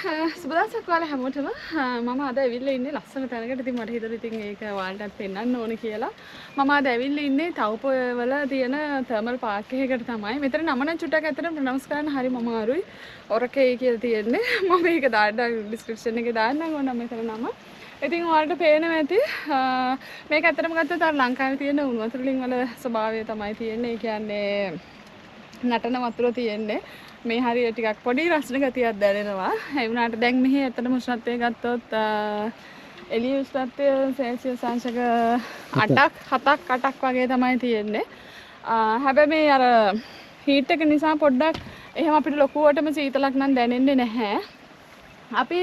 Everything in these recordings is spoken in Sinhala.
සුබදවසක් ඔයාලා හැමෝටම. මම අද ඇවිල්ලා ඉන්නේ ලස්සන තැනකට. ඉතින් මට හිතුණා ඉතින් ඒක ඔයාලටත් පෙන්වන්න ඕනේ කියලා. මම අද ඇවිල්ලා ඉන්නේ තවුපොය වල තියෙන තර්මල් පාර්ක් එකකට තමයි. මෙතන නම නම් චුට්ටක් ඇත්තටම ප්‍රොනවුන්ස් කරන්න හරිම අමාරුයි. ඔරකේ කියලා තියෙන්නේ. මම මේක දාන්න ඩිස්ක්‍රිප්ෂන් එකේ දාන්නම් ඕන මෙතන නම. ඉතින් ඔයාලට පේනවා ඇති. මේක ඇත්තටම ගත්තොත් අර ලංකාවේ තියෙන උණු වතුර වලින් වල ස්වභාවය තමයි තියෙන්නේ. ඒ කියන්නේ නටන වතුර තියෙන්නේ. මේ හරිය ටිකක් පොඩි රස්න ගතියක් දැනෙනවා. ඒ වුණාට දැන් මෙහි ඇත්තටම උෂ්ණත්වය ගත්තොත් එළිය උෂ්ණත්වය සෙල්සියස් අංශක 7ක් වගේ තමයි තියෙන්නේ. හැබැයි මේ අර හීට් එක නිසා පොඩ්ඩක් එහෙම අපිට ලොකුවටම සීතලක් නම් දැනෙන්නේ නැහැ. අපි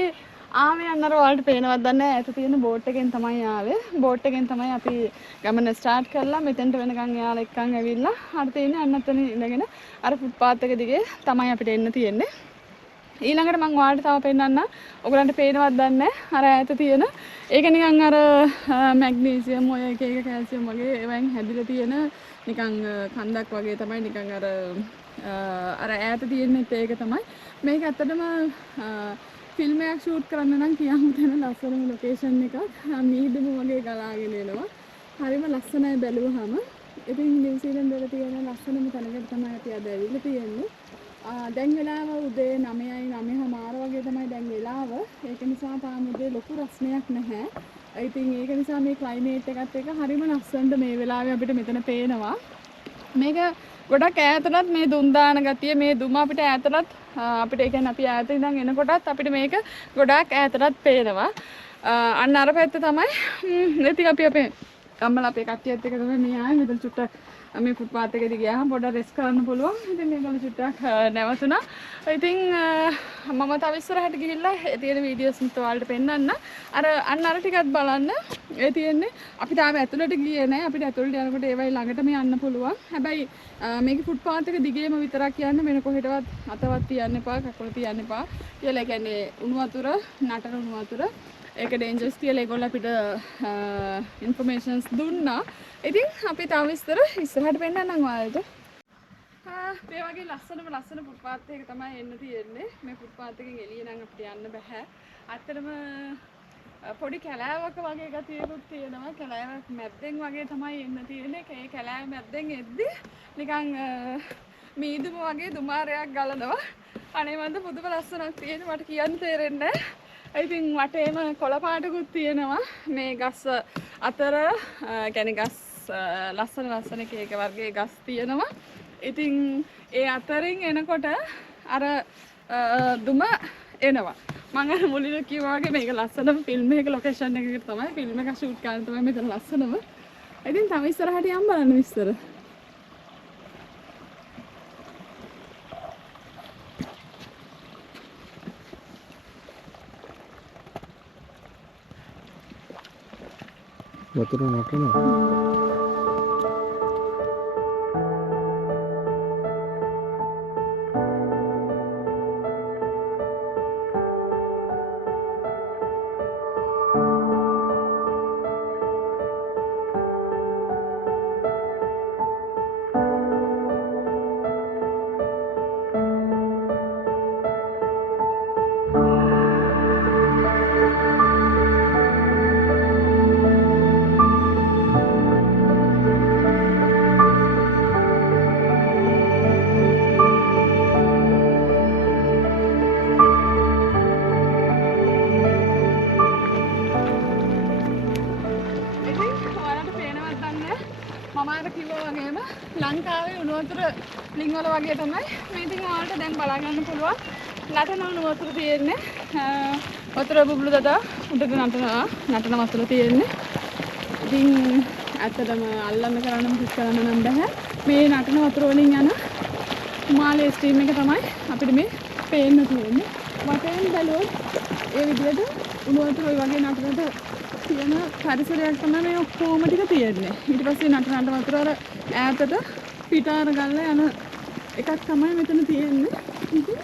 ආවේ අන්නර ඔයාලට පේනවද දන්නේ නැහැ. ඈත තියෙන බෝට් එකෙන් තමයි ආවේ. බෝට් එකෙන් තමයි අපි ගමන ස්ටාර්ට් කරලා මෙතෙන්ට වෙනකන් එයාලා එක්කන් ඇවිල්ලා අර තියෙන අන්නතන ඉඳගෙන අර ෆුට්පාත් එක දිගේ තමයි අපිට එන්න තියෙන්නේ. ඊළඟට මම ඔයාලට තව පෙන්නන්න. ඔයගලන්ට පේනවද දන්නේ නැහැ. අර ඈත තියෙන ඒක නිකන් අර මැග්නීසියම් ඔය එක එක කැල්සියම් වගේ ඒවෙන් හැදිලා තියෙන නිකන් කන්දක් වගේ තමයි නිකන් අර ඈත තියෙනෙත් ඒක තමයි. මේක ඇත්තටම ෆිල්ම් එකක් ෂූට් කරන්න නම් කියමු තැන ලස්සනම ලොකේෂන් එකක්. මීදුම වගේ ගලාගෙන එනවා. හරිම ලස්සනයි බැලුවහම. ඉතින් නිව්සීලන්ත වල තියෙන ලස්සනම තැනකට තමයි අපි අද ඇවිල්ලා තියෙන්නේ. දැන් වෙලාව උදේ 9:09 වගේ තමයි දැන් වෙලාව. ඒක නිසා තාම උදේ ලොකු රස්නයක් නැහැ. ඉතින් ඒක නිසා මේ ක්ලයිමේට් එකත් එක්ක හරිම ලස්සනට මේ වෙලාවේ අපිට මෙතන පේනවා. මේක ගොඩක් ඈතටත් මේ දුම් දාන ගතිය මේ දුම අපිට ඈතටත් අපිට ඒ කියන්නේ අපි ඈත ඉඳන් එනකොටත් අපිට මේක ගොඩක් ඈතටත් පේනවා. අන්න අර පැත්ත තමයි ඉතින් අපි අපේ ගම්මල අපේ කට්ටියත් එක්ක තමයි මේ ආවේ. මෙතන චුට්ටක් මේ ෆුට්පාත් එකේදී ගියාම පොඩ්ඩක් රෙස්ට් කරන්න පුළුවන්. ඉතින් මේගොල්ලෝ චුට්ටක් නැවතුණා. ඉතින් මම තව ඉස්සරහට ගිහිල්ලා ඒ තියෙන වීඩියෝස් උන්ට ඔයාලට පෙන්නන්න. අන්න අර ටිකත් බලන්න. ඒ තියෙන්නේ අපි තාම ඇතුළට ගියේ නැහැ. අපිට ඇතුළට යනකොට ඒවයි ළඟටම යන්න පුළුවන්. හැබැයි මේක ෆුට්පාත් එක දිගේම විතරක් යන්න වෙන කොහෙටවත් අතවත් තියන්න එපා, කකුල තියන්න එපා. කියලා ඒ කියන්නේ උණු වතුර, නටන උණු වතුර ඒක ඩේන්ජර්ස් කියලා ඒගොල්ලෝ අපිට ඉන්ෆර්මේෂන්ස් දුන්නා. ඉතින් අපි තාම ඉස්සරහට පෙන්නන්නම් ඔයාලට. මේ වගේ ලස්සන ෆුට්පාත් එක තමයි එන්න තියෙන්නේ. මේ ෆුට්පාත් එකෙන් එළිය නම් අපිට යන්න බෑ. ඇත්තටම පොඩි කැලෑවක වගේ ගතියකුත් තියෙනවා. කැලෑවක් මැද්දෙන් වගේ තමයි එන්න තියෙන්නේ. ඒ කැලෑව මැද්දෙන් එද්දි නිකන් මීදුම වගේ දුමාරයක් ගලනවා. අනේ මන්ද පුදුම ලස්සනක් තියෙන මට කියන්න තේරෙන්නේ නැහැ. ඉතින් වටේම කොළ පාටකුත් තියෙනවා. මේ ගස් අතර කියන්නේ ගස් ලස්සන එක වර්ගයේ ගස් තියෙනවා. ඉතින් ඒ අතරින් එනකොට අර දුම එනවා. මම අර මුලින්ම කිව්වා වගේ මේක ලස්සනම ෆිල්ම් එක ලොකේෂන් එකකට තමයි ෆිල්ම් එක ෂූට් කරන්න තමයි මෙතන ලස්සනම. ඉතින් තව ඉස්සරහට යන්න බලන්න විස්තර. වතුර නටනවා. මම අර කිව්වා වගේම ලංකාවේ උණු වතුර ලිං වල වගේ තමයි මේ ඉතින් ඔයාලට දැන් බලා ගන්න පුළුවන්. නටන උණු වතුර තියෙන්නේ. වතුර බුබුලු දදා උඩට නටන වතුර තියෙන්නේ. ඉතින් ඇත්තටම අල්ලන්න කරන්න මුකුත් කරන්න නම් බෑ. මේ නටන වතුර වලින් යන හිමාලය ස්ට්‍රීම් එක තමයි අපිට මේ පේන්න තියෙන්නේ. වටේන් බැලුවොත් ඒ විදිහට උණු වතුර ඔය වගේ නටනට තියෙන පරිසරයක් තමයි මේ ඔක්කොම ටික තියෙන්නේ. ඊට පස්සේ නටන වතුර අර ඈතට පිටාර ගල්ලා යන එකක් තමයි මෙතන තියෙන්නේ. ඉතින්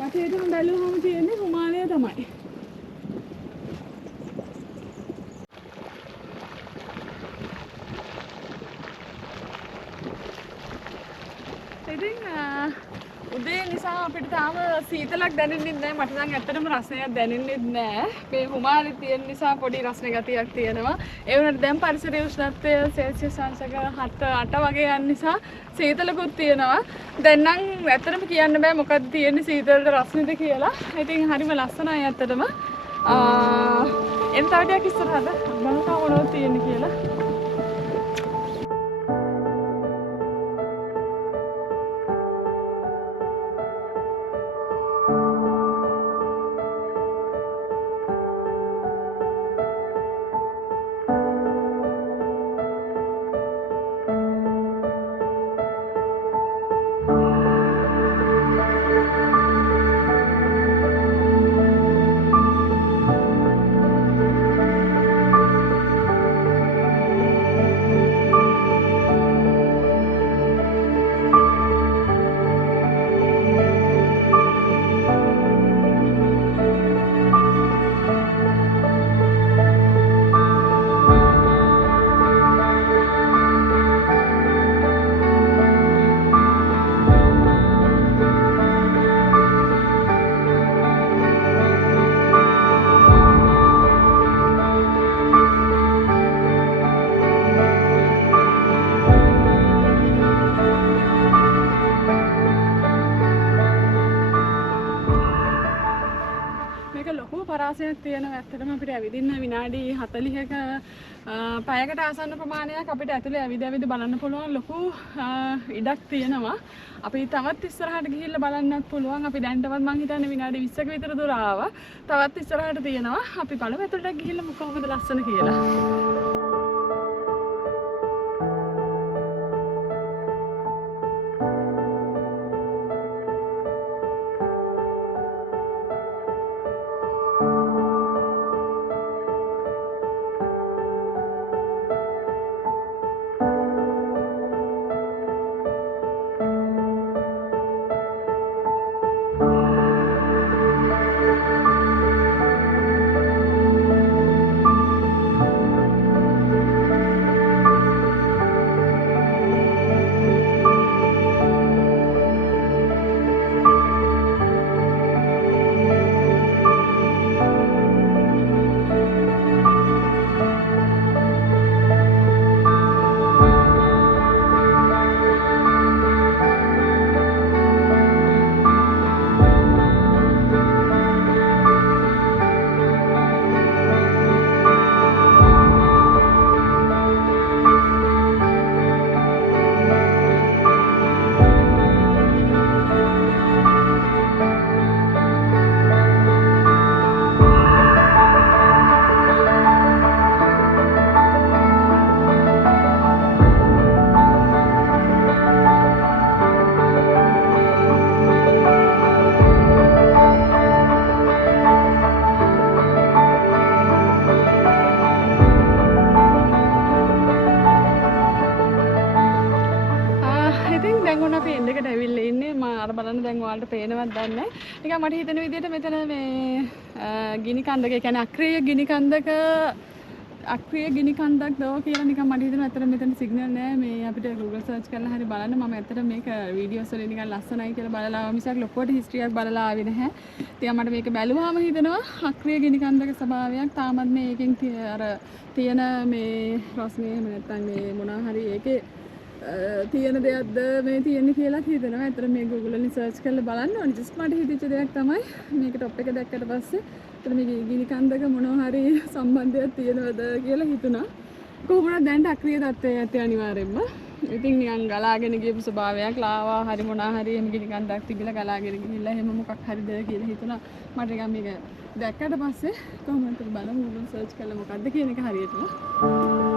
වටේටම බැලුවම තියෙන්නේ හිමාලය තමයි. ඉතින් උදේ නිසා අපිට තාම සීතලක් දැනෙන්නේ නැහැ. මට නම් ඇත්තටම රසයක් දැනෙන්නේ නැහැ. මේ හුමාලේ තියෙන නිසා පොඩි රසන ගතියක් තියෙනවා. ඒ වුණාට දැන් පරිසරයේ උෂ්ණත්වය සෙල්සියස් අංශක 7-8 වගේ යන නිසා සීතලකුත් තියෙනවා. දැන් නම් ඇත්තටම කියන්න බෑ මොකක්ද තියෙන්නේ සීතලට රසනේද කියලා. ඉතින් හරිම ලස්සනයි ඇත්තටම. එන් තව ටිකක් ඉස්සරහට බලන්න මොනවද තියෙන්නේ කියලා. පරාසයක් තියෙනවා ඇත්තටම අපිට ඇවිදින්න විනාඩි 40ක පැයකට ආසන්න ප්‍රමාණයක් අපිට ඇතුලේ ඇවිද බලන්න පුළුවන් ලොකු ඉඩක් තියෙනවා. අපි තවත් ඉස්සරහට ගිහිල්ලා බලන්නත් පුළුවන්. අපි දැන්ටවත් මං හිතන්නේ විනාඩි 20ක විතර දුර ආවා. තවත් ඉස්සරහට තියෙනවා. අපි බලමු ඇතුලට ගිහිල්ලා කොහොමද ලස්සන කියලා. බලන්න දැන් ඔයාලට පේනවද දන්නේ නැහැ. නිකන් මට හිතෙන විදිහට මෙතන මේ ගිනි කන්දක, ඒ කියන්නේ අක්‍රීය ගිනි කන්දක් දෝ කියලා නිකන් මට හිතෙනවා. ඇත්තට මෙතන සිග්නල් නැහැ. මේ අපිට Google search කරලා හරි බලන්න. මම ඇත්තට මේක වීඩියෝස් වලින් නිකන් ලස්සනයි කියලා බලලා මිසක් ලොකුවට history එකක් බලලා ආවේ නැහැ. ඉතින් මට මේක බැලුවාම හිතෙනවා අක්‍රීය ගිනි කන්දක ස්වභාවයක් තාමත් මේකෙන් අර තියෙන මේ රස්නේ එහෙම නැත්නම් මේ මොනවා හරි ඒකේ තියෙන දෙයක්ද මේ තියෙන්නේ කියලා හිතෙනවා. ඇත්තට මේ Google වලින් search කරලා බලන්න ඕනේ. just මට හිතෙච්ච දෙයක් තමයි මේක top එක දැක්කට පස්සේ ඇත්තට මේ ගිනි කන්දක මොනවා හරි සම්බන්ධයක් තියෙනවද කියලා හිතුණා. කොහොමද දැන් අක්‍රීය තත්ත්වය ඇත්තේ අනිවාර්යෙන්ම. ඉතින් නිකන් ගලාගෙන ගියපු ස්වභාවයක් ලාවා හරි මොනවා හරි එහෙම ගිනි කන්දක් තිබිලා ගලාගෙන ගිහිල්ලා එහෙම මොකක් හරිද කියලා හිතුණා. මට නිකන් මේක දැක්කට පස්සේ කොහොමද බලමු Google search කරලා මොකද්ද කියන එක හරියටම